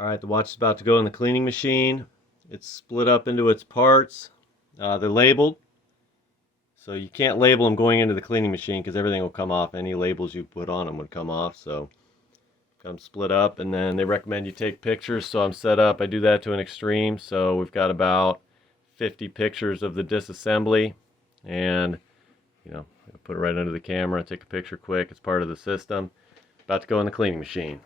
Alright, the watch is about to go in the cleaning machine. It's split up into its parts. They're labeled. So you can't label them going into the cleaning machine because everything will come off. Any labels you put on them would come off. So got them split up, and then they recommend you take pictures. So I'm set up. I do that to an extreme. So we've got about 50 pictures of the disassembly, and I put it right under the camera, take a picture quick. It's part of the system. About to go in the cleaning machine.